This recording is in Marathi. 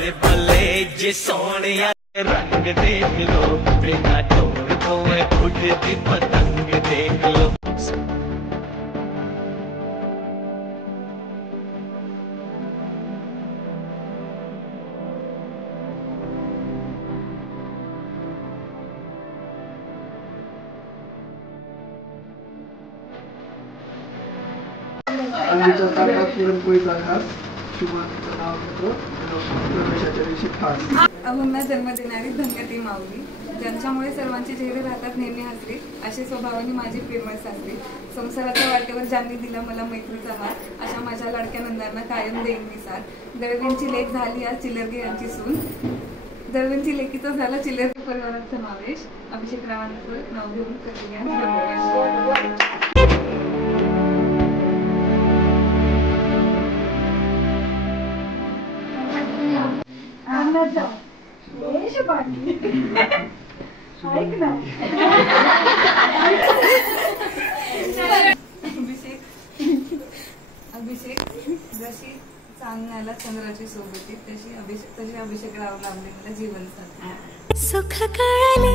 भले भले जे सोनिया रंग देख लो, बिना डोर तो उड़ती पतंग देख लो। आम्हीच्या ताटात पुरणपोळीचा घास, शुभांचं नाव घेतो, प्रवेशाच्या दिवशी फास. अहोंना जन्म देणारी धन्यती माऊली, ज्यांच्यामुळे सर्वांचे चेहरे राहतात नेहमी हसरे, असे स्वभावाने माझे प्रेमळ सासरे. संसाराच्या वाटेवर ज्यांनी दिला मला मैत्रीचा हात, अशा माझ्या लाडक्या नंदांना कायम देईन मी साथ. दळवींची लेक झाली आज चिलरगे यांची सून, दळवींची लेकीचा झाला चिलरगे परिवारात समावेश. अभिषेक रावांचं नाव घेऊन करूया. अभिषेक जशी चांदण्याला चंद्राची सोबती, तशी अभिषेक राव लाभले मला जीवन साथी. सुख कळले